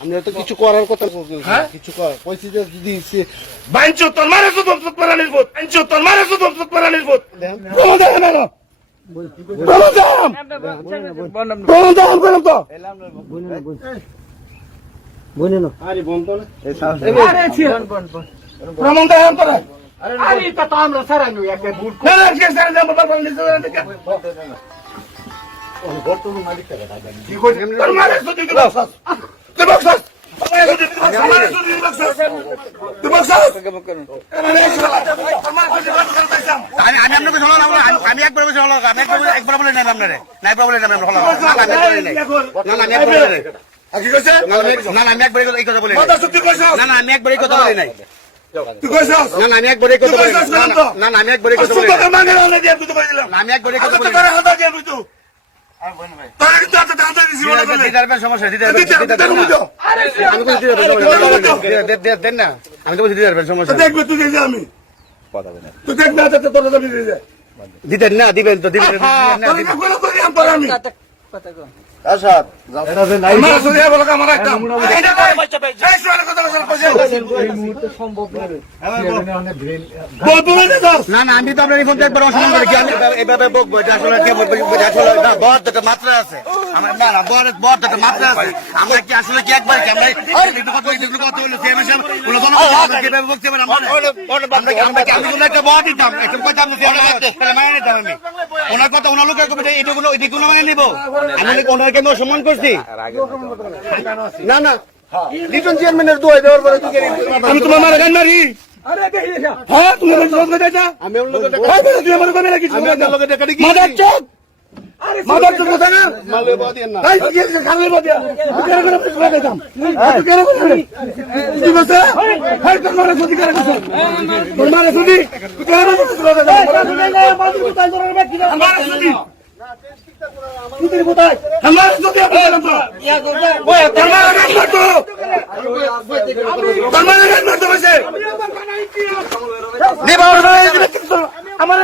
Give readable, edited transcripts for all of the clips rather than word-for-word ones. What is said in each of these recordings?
আমরা তো কিছু করার কথা কিছু কইছি যে যদি বাঞ্চো তোর মারে শুধু পারা নির্বোধ বাঞ্চো তোর মারে শুধু পারা নির্বোধ আমি একবার বসে হলো একবার বলে নেন আপনারে নাই বলে নেন হলো না আমি একবার এই কথা বলে না না আমি একবার এই কথা বলে নাই তুই কইছস না না আমি একবার এই কথা বলে না না আমি একবার এই কথা বলে না আমি একবার এই কথা বলে সমস্যা আমি তো সমস্যা দেখবে তুই আমি তুই দেখবে দিতেন না দিবেন তো দিবেন না না আমি তো আপনার ফোন একবার অসম্মান করি আমি এভাবে বকবো এটা আসলে বড় একটা মাত্রা আছে আমার না না বড় একটা মাত্রা আছে আমরা কি আসলে কি একবার কি আমরা কথা বলি কিভাবে বকতে পারি আমরা একটা বড় দিতাম একটা কথা আমি মানে নিতাম আমি ওনার কথা ওনার লোকের কবিতা এটুকুলো মানে নিবো আমি ওনাকে আমি অসম্মান করছি না না লিটন চেয়ারম্যানের দোয়াই দেওয়ার পরে আমি তোমার মারা গান মারি হ্যাঁ তুমি আমি তুই আমার কবে রাখিস মাদার চোখ মাদার চোখ কথা না মালে বাদিয়া না এই কি খালে বাদিয়া তুই কেন করে পিছলা দিতাম তুই কেন করে তুই বসে হাই তোর মারা সুদি করে বসে তোর মারা সুদি তুই কেন করে পিছলা দিতাম মাদুর কোথায় ধরে ব্যক্তি আমার সুদি তুই কোথায় আমার সুদি আপনি ইয়া করবে ওই তোর মারা গান মারতো তোর মারা গান মারতো বসে নিবাও আমার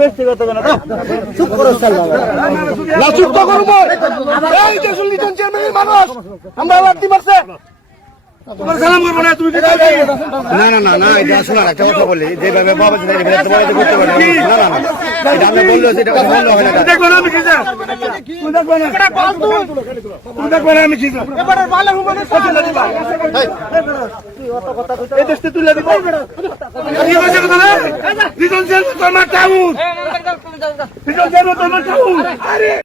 ব্যক্তিগত চুপ করো না চুপ তো করবো মানুষ আমরা লাঠি মারছে না না না না এটা শোনার একটা কথা বলি যেভাবে বাবা করতে পারে না না এটা আমি বললো সেটা বললো হয় না দেখবেন আমি কি দেখবেন আমি কি এই দেশে তুলে দিব